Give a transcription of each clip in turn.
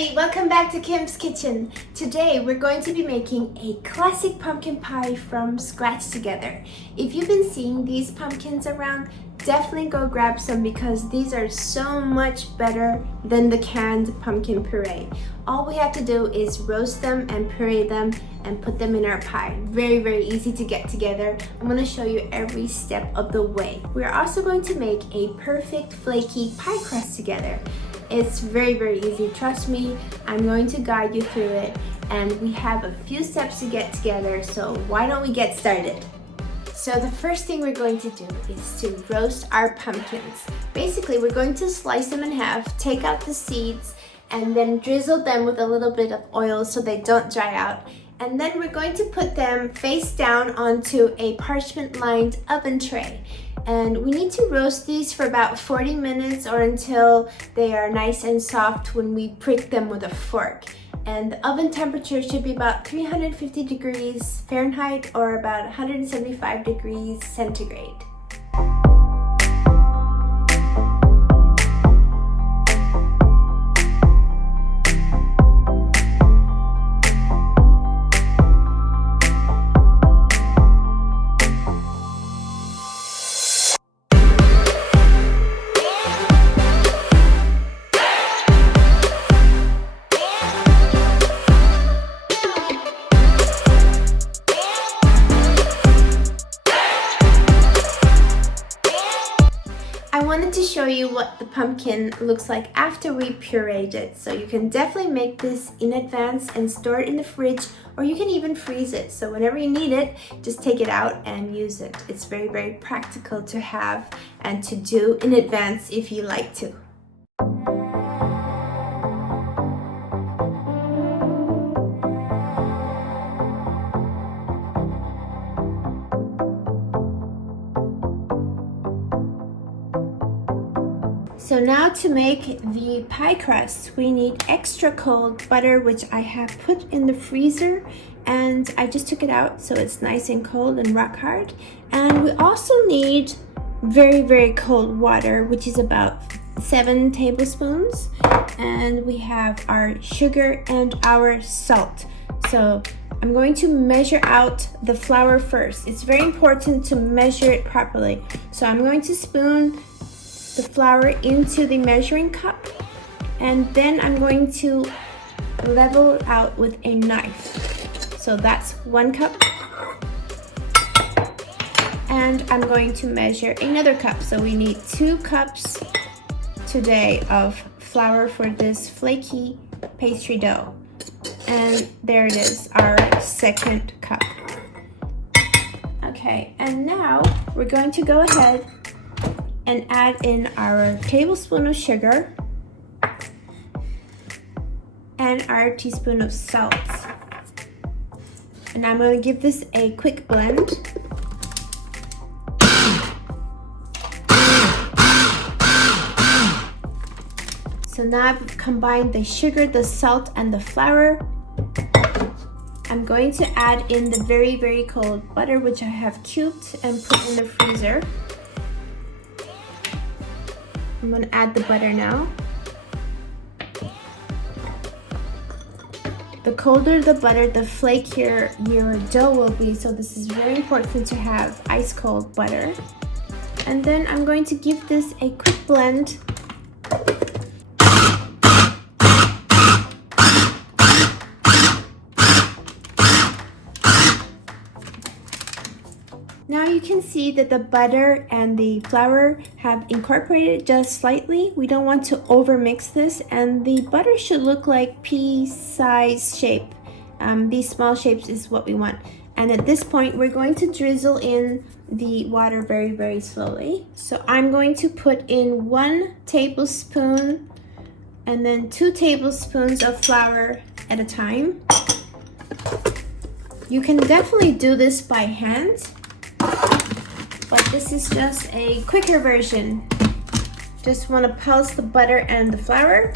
everybody, welcome back to Kim's Kitchen. Today we're going to be making a classic pumpkin pie from scratch together. If you've been seeing these pumpkins around, definitely go grab some because these are so much better than the canned pumpkin puree. All we have to do is roast them and puree them and put them in our pie. Very easy to get together. I'm going to show you every step of the way. We're also going to make a perfect flaky pie crust together. It's very easy, trust me. I'm going to guide you through it, and we have a few steps to get together, so why don't we get started? So the first thing we're going to do is to roast our pumpkins. Basically, we're going to slice them in half, take out the seeds, and then drizzle them with a little bit of oil so they don't dry out. And then we're going to put them face down onto a parchment-lined oven tray. And we need to roast these for about 40 minutes or until they are nice and soft when we prick them with a fork. And the oven temperature should be about 350 degrees Fahrenheit or about 175 degrees centigrade. I wanted to show you what the pumpkin looks like after we pureed it. So you can definitely make this in advance and store it in the fridge, or you can even freeze it. So whenever you need it, just take it out and use it. It's very practical to have and to do in advance if you like to. So now to make the pie crust, we need extra cold butter, which I have put in the freezer, and I just took it out so it's nice and cold and rock hard. And we also need very cold water, which is about 7 tablespoons. And we have our sugar and our salt. So I'm going to measure out the flour first. It's very important to measure it properly. So I'm going to spoon the flour into the measuring cup, and then I'm going to level out with a knife. So that's 1 cup, and I'm going to measure another cup. So we need 2 cups today of flour for this flaky pastry dough. And there it is, our 2nd cup. Okay, and now we're going to go ahead and add in our tablespoon of sugar and our teaspoon of salt. And I'm going to give this a quick blend. So now I've combined the sugar, the salt, and the flour. I'm going to add in the very cold butter, which I have cubed and put in the freezer. I'm going to add the butter now. The colder the butter, the flakier your dough will be, so this is very important to have ice cold butter. And then I'm going to give this a quick blend. Now you can see that the butter and the flour have incorporated just slightly. We don't want to overmix this, and the butter should look like pea-sized shape. These small shapes is what we want. And at this point, we're going to drizzle in the water very slowly. So I'm going to put in 1 tablespoon and then 2 tablespoons of flour at a time. You can definitely do this by hand, but this is just a quicker version. Just want to pulse the butter and the flour.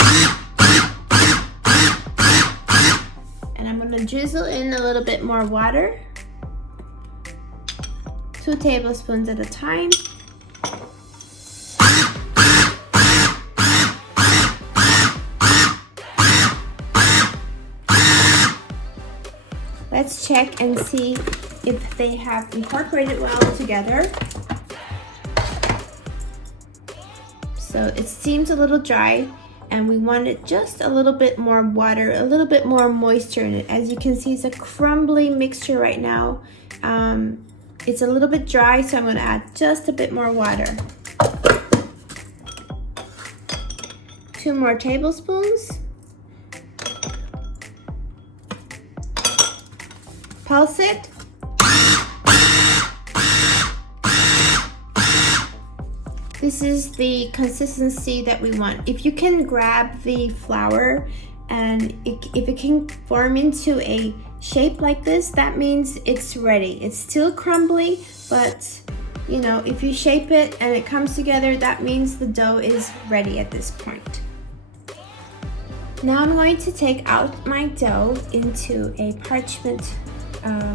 And I'm going to drizzle in a little bit more water. 2 tablespoons at a time. Let's check and see if they have incorporated well together. So it seems a little dry, and we wanted just a little bit more water, a little bit more moisture in it. As you can see, it's a crumbly mixture right now. It's a little bit dry, so I'm going to add just a bit more water. 2 more tablespoons. Pulse it. This is the consistency that we want. If you can grab the flour and if it can form into a shape like this, that means it's ready. It's still crumbly, but you know, if you shape it and it comes together, that means the dough is ready at this point. Now I'm going to take out my dough into a parchment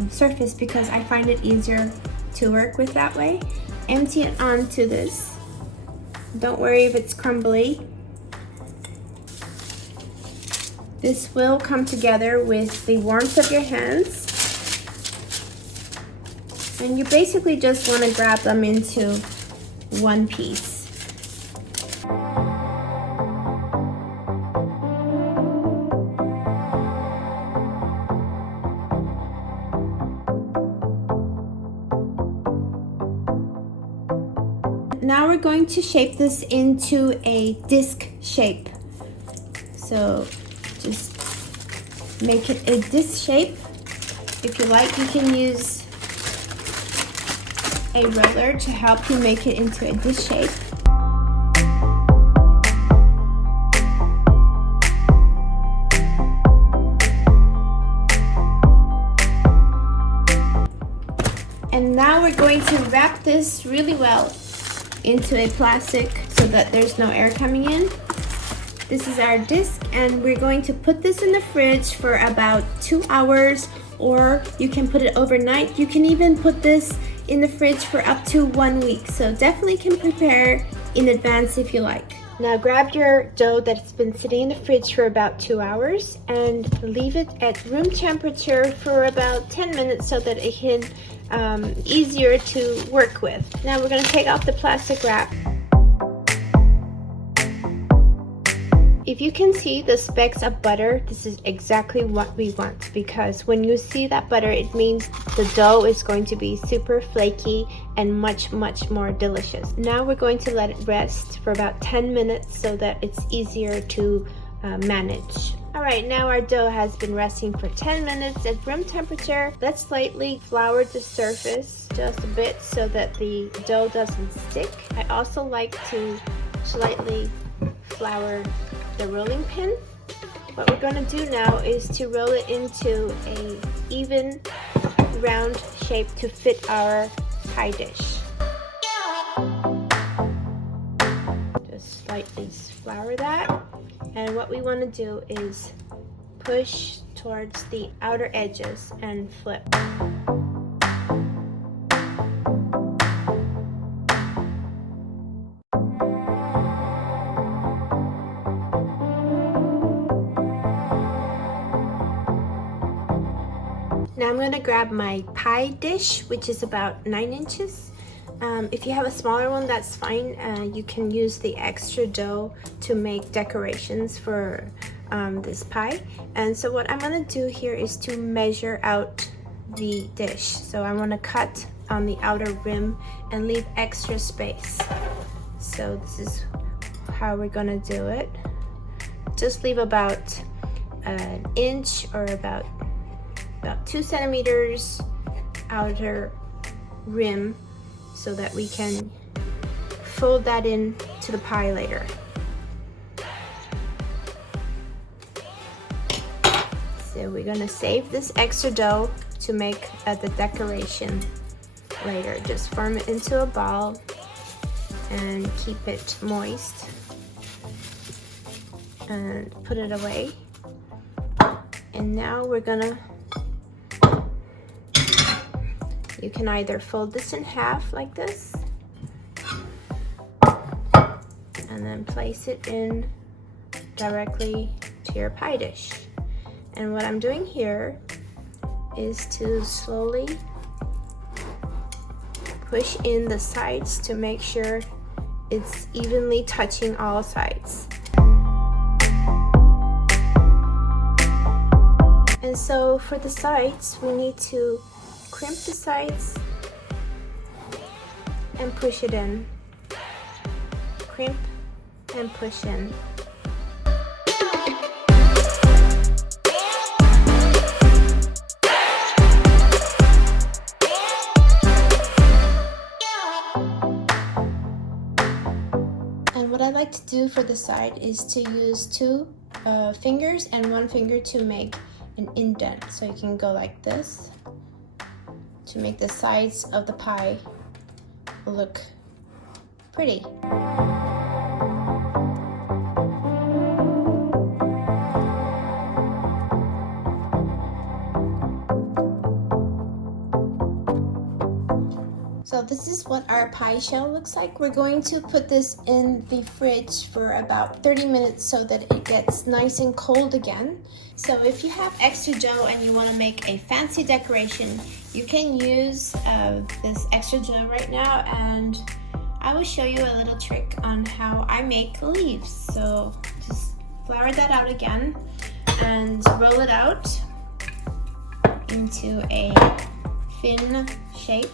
surface because I find it easier to work with that way. Empty it onto this. Don't worry if it's crumbly. This will come together with the warmth of your hands. And you basically just want to grab them into one piece. Now we're going to shape this into a disc shape. So just make it a disc shape. If you like, you can use a roller to help you make it into a disc shape. And now we're going to wrap this really well into a plastic so that there's no air coming in. This is our disc, and we're going to put this in the fridge for about 2 hours, or you can put it overnight. You can even put this in the fridge for up to 1 week, so definitely can prepare in advance if you like. Now grab your dough that's been sitting in the fridge for about 2 hours and leave it at room temperature for about 10 minutes so that it can easier to work with. Now we're going to take off the plastic wrap. If you can see the specks of butter, this is exactly what we want, because when you see that butter, it means the dough is going to be super flaky and much more delicious. Now we're going to let it rest for about 10 minutes so that it's easier to manage. Alright, now our dough has been resting for 10 minutes at room temperature. Let's slightly flour the surface just a bit so that the dough doesn't stick. I also like to slightly flour the rolling pin. What we're going to do now is to roll it into a even round shape to fit our pie dish. Just slightly flour that. And what we want to do is push towards the outer edges and flip. Now I'm going to grab my pie dish, which is about 9 inches. If you have a smaller one, that's fine. You can use the extra dough to make decorations for this pie. And so what I'm going to do here is to measure out the dish. So I want to cut on the outer rim and leave extra space. So this is how we're going to do it. Just leave about an inch or about 2 centimeters outer rim so that we can fold that in to the pie later. So we're gonna save this extra dough to make the decoration later. Just form it into a ball and keep it moist and put it away. And now we're gonna, you can either fold this in half like this and then place it in directly to your pie dish. And what I'm doing here is to slowly push in the sides to make sure it's evenly touching all sides. And so for the sides, we need to crimp the sides and push it in. Crimp and push in. And what I like to do for the side is to use two fingers and one finger to make an indent. So you can go like this to make the sides of the pie look pretty. So this is what our pie shell looks like. We're going to put this in the fridge for about 30 minutes so that it gets nice and cold again. So if you have extra dough and you want to make a fancy decoration, you can use this extra dough right now, and I will show you a little trick on how I make leaves. So just flour that out again and roll it out into a thin shape.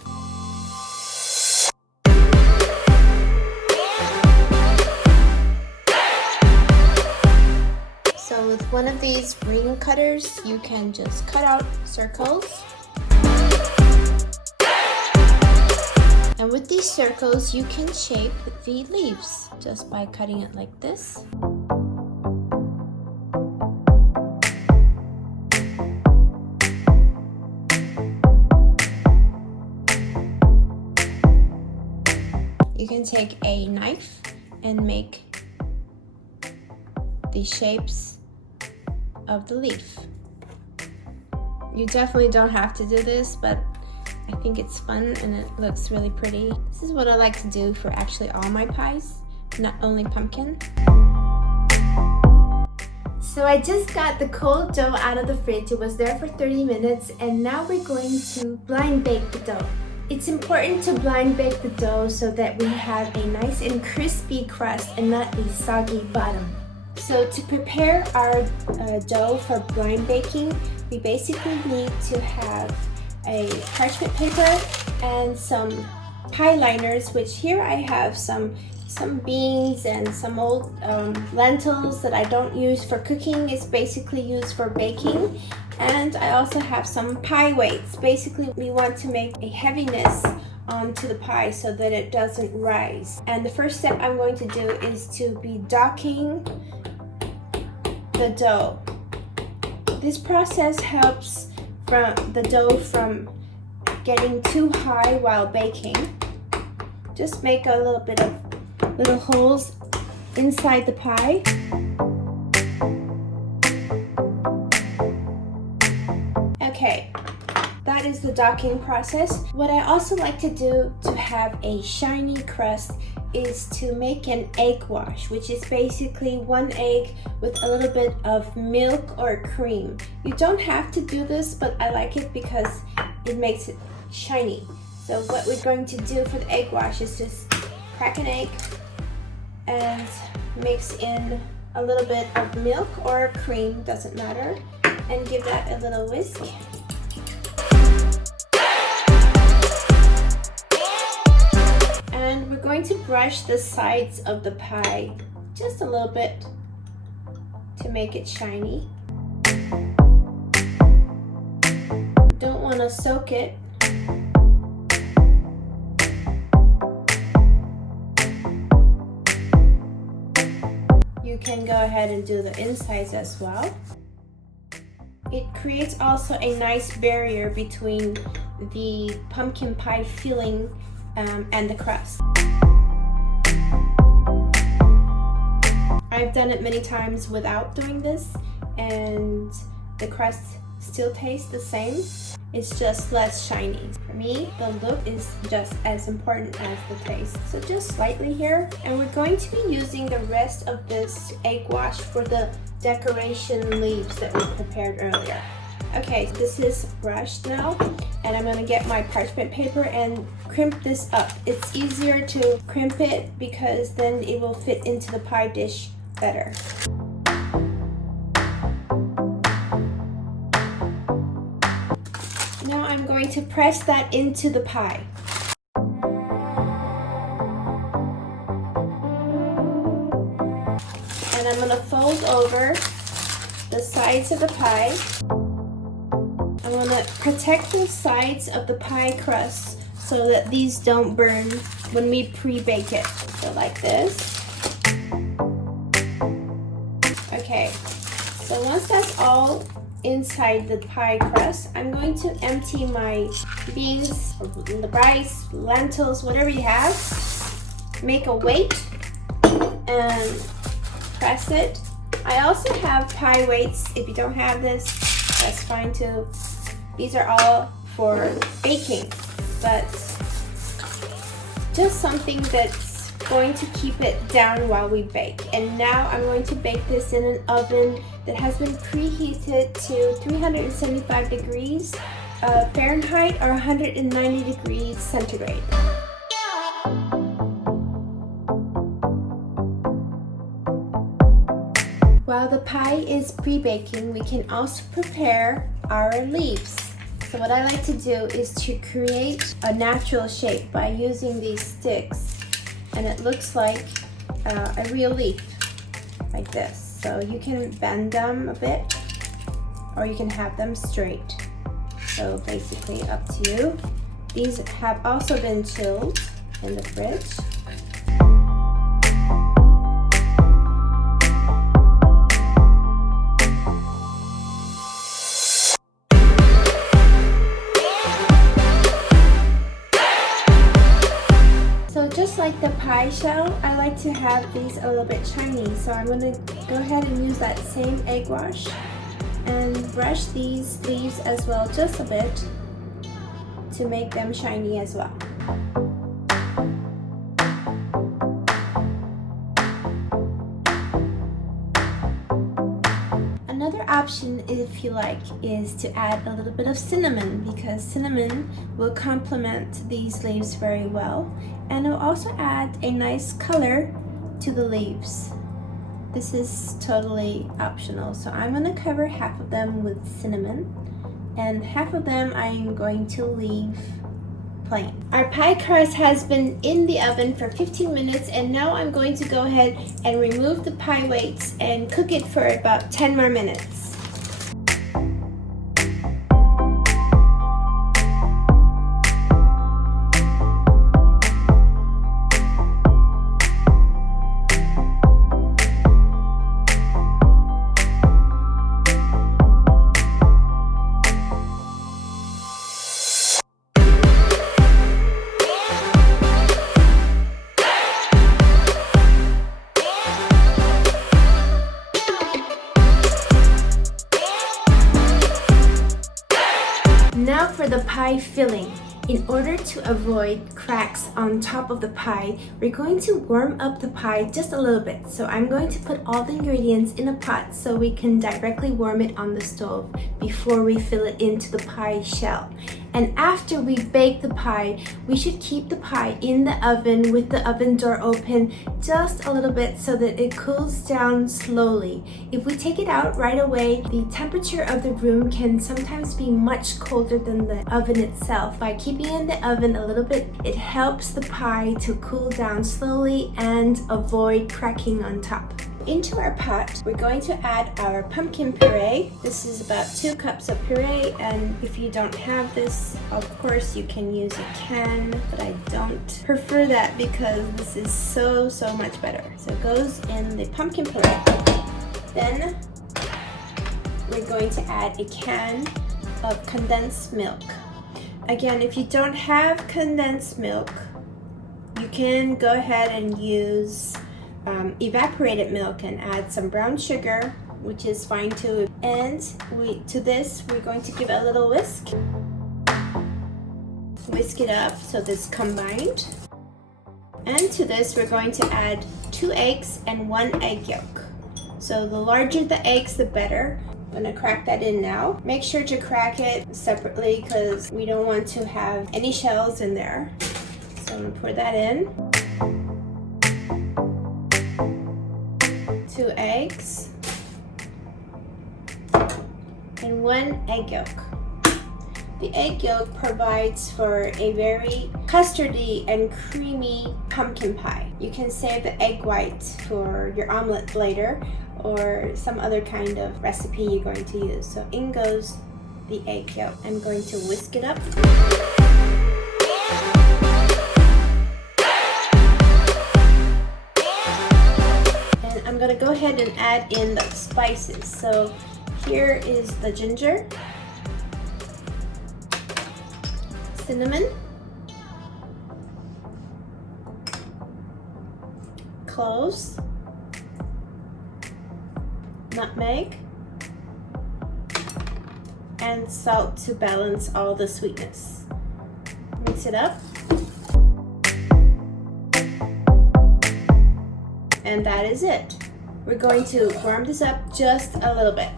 So with one of these ring cutters, you can just cut out circles. And with these circles, you can shape the leaves just by cutting it like this. You can take a knife and make the shapes of the leaf. You definitely don't have to do this, but I think it's fun and it looks really pretty. This is what I like to do for actually all my pies, not only pumpkin. So I just got the cold dough out of the fridge. It was there for 30 minutes, and now we're going to blind bake the dough. It's important to blind bake the dough so that we have a nice and crispy crust and not a soggy bottom. So to prepare our dough for blind baking, we basically need to have a parchment paper and some pie liners, which here I have some beans and some old lentils that I don't use for cooking. It's basically used for baking. And I also have some pie weights. Basically, we want to make a heaviness onto the pie so that it doesn't rise. And the first step I'm going to do is to be docking the dough. This process helps the dough from getting too high while baking. Just make a little bit of little holes inside the pie. Okay, that is the docking process. What I also like to do to have a shiny crust is to make an egg wash, which is basically one egg with a little bit of milk or cream. You don't have to do this, but I like it because it makes it shiny. So what we're going to do for the egg wash is just crack an egg and mix in a little bit of milk or cream, doesn't matter, and give that a little whisk. And we're going to brush the sides of the pie just a little bit to make it shiny. Don't want to soak it. You can go ahead and do the insides as well. It creates also a nice barrier between the pumpkin pie filling and the crust. I've done it many times without doing this, and the crust still tastes the same. It's just less shiny. For me, the look is just as important as the taste. So just slightly here, and we're going to be using the rest of this egg wash for the decoration leaves that we prepared earlier. Okay, this is brushed now, and I'm gonna get my parchment paper and crimp this up. It's easier to crimp it because then it will fit into the pie dish better. Now I'm going to press that into the pie. And I'm gonna fold over the sides of the pie. I'm gonna protect the sides of the pie crust so that these don't burn when we pre-bake it. So like this. Okay, so once that's all inside the pie crust, I'm going to empty my beans, the rice, lentils, whatever you have. Make a weight and press it. I also have pie weights. If you don't have this, that's fine too. These are all for baking, but just something that's going to keep it down while we bake. And now I'm going to bake this in an oven that has been preheated to 375 degrees Fahrenheit or 190 degrees centigrade. While the pie is pre-baking, we can also prepare our leaves. So what I like to do is to create a natural shape by using these sticks, and it looks like a real leaf, like this. So you can bend them a bit, or you can have them straight. So basically up to you. These have also been chilled in the fridge. Just like the pie shell, I like to have these a little bit shiny. So I'm going to go ahead and use that same egg wash and brush these leaves as well, just a bit, to make them shiny as well. Another option, if you like, is to add a little bit of cinnamon, because cinnamon will complement these leaves very well, and it will also add a nice color to the leaves. This is totally optional, so I'm going to cover half of them with cinnamon and half of them I'm going to leave plain. Our pie crust has been in the oven for 15 minutes, and now I'm going to go ahead and remove the pie weights and cook it for about 10 more minutes. Now for the pie filling. In order to avoid cracks on top of the pie, we're going to warm up the pie just a little bit. So I'm going to put all the ingredients in a pot so we can directly warm it on the stove before we fill it into the pie shell. And after we bake the pie, we should keep the pie in the oven with the oven door open just a little bit so that it cools down slowly. If we take it out right away, the temperature of the room can sometimes be much colder than the oven itself. By keeping it in the oven a little bit, it helps the pie to cool down slowly and avoid cracking on top. Into our pot, we're going to add our pumpkin puree. This is about 2 cups of puree, and if you don't have this, of course you can use a can, but I don't prefer that because this is so much better. So it goes in the pumpkin puree. Then we're going to add a can of condensed milk. Again, if you don't have condensed milk, you can go ahead and use evaporated milk and add some brown sugar, which is fine too. And to this we're going to give it a little whisk. Whisk it up so this combined. And to this we're going to add 2 eggs and 1 egg yolk. So the larger the eggs, the better. I'm gonna crack that in now. Make sure to crack it separately because we don't want to have any shells in there. So I'm gonna pour that in. 2 eggs and 1 egg yolk. The egg yolk provides for a very custardy and creamy pumpkin pie. You can save the egg white for your omelet later or some other kind of recipe you're going to use. So in goes the egg yolk. I'm going to whisk it up. And I'm going to go ahead and add in the spices. So here is the ginger, cinnamon, cloves, nutmeg, and salt to balance all the sweetness. Mix it up. And that is it. We're going to warm this up just a little bit.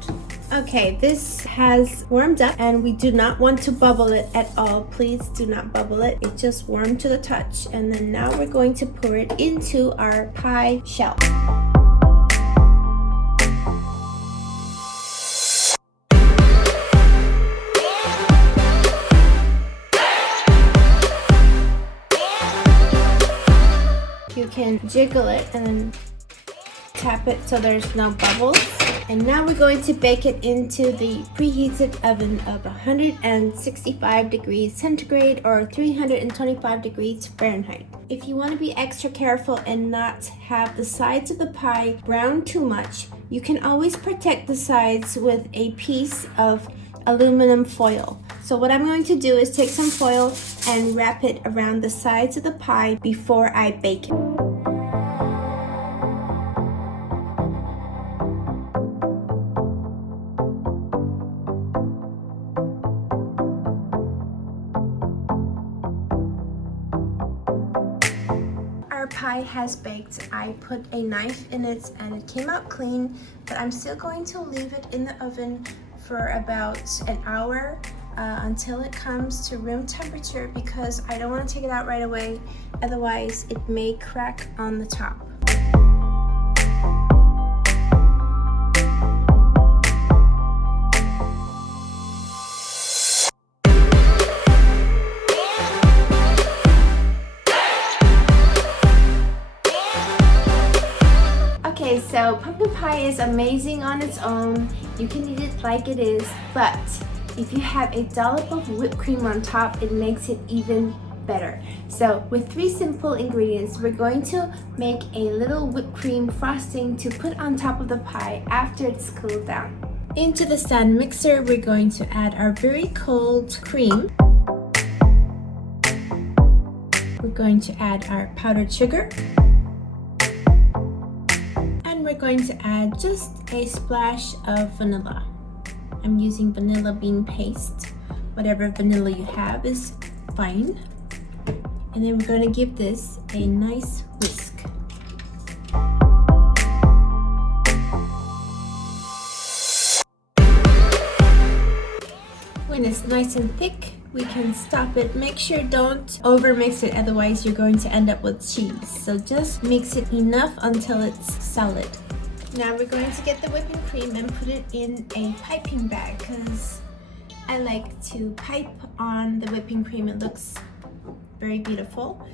Okay, this has warmed up and we do not want to bubble it at all. Please do not bubble it. It just warmed to the touch. And then now we're going to pour it into our pie shell. You can jiggle it and then tap it so there's no bubbles. And now we're going to bake it into the preheated oven of 165 degrees centigrade or 325 degrees Fahrenheit. If you want to be extra careful and not have the sides of the pie brown too much, you can always protect the sides with a piece of aluminum foil. So what I'm going to do is take some foil and wrap it around the sides of the pie before I bake it. Our pie has baked. I put a knife in it and it came out clean, but I'm still going to leave it in the oven for about an hour until it comes to room temperature because I don't want to take it out right away, otherwise it may crack on the top. Okay, so pumpkin pie is amazing on its own. You can eat it like it is, but if you have a dollop of whipped cream on top, it makes it even better. So with 3 simple ingredients, we're going to make a little whipped cream frosting to put on top of the pie after it's cooled down. Into the stand mixer, we're going to add our very cold cream. We're going to add our powdered sugar. And we're going to add just a splash of vanilla. I'm using vanilla bean paste. Whatever vanilla you have is fine. And then we're going to give this a nice whisk. When it's nice and thick, we can stop it. Make sure don't over mix it, otherwise you're going to end up with cheese. So just mix it enough until it's solid. Now we're going to get the whipping cream and put it in a piping bag because I like to pipe on the whipping cream. It looks very beautiful.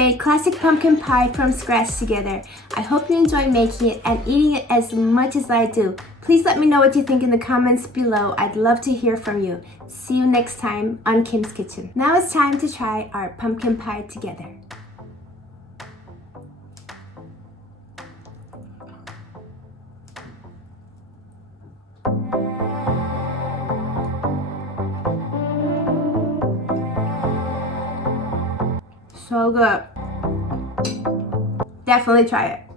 made classic pumpkin pie from scratch together. I hope you enjoy making it and eating it as much as I do. Please let me know what you think in the comments below. I'd love to hear from you. See you next time on Kim's Kitchen. Now it's time to try our pumpkin pie together. So good. Definitely try it.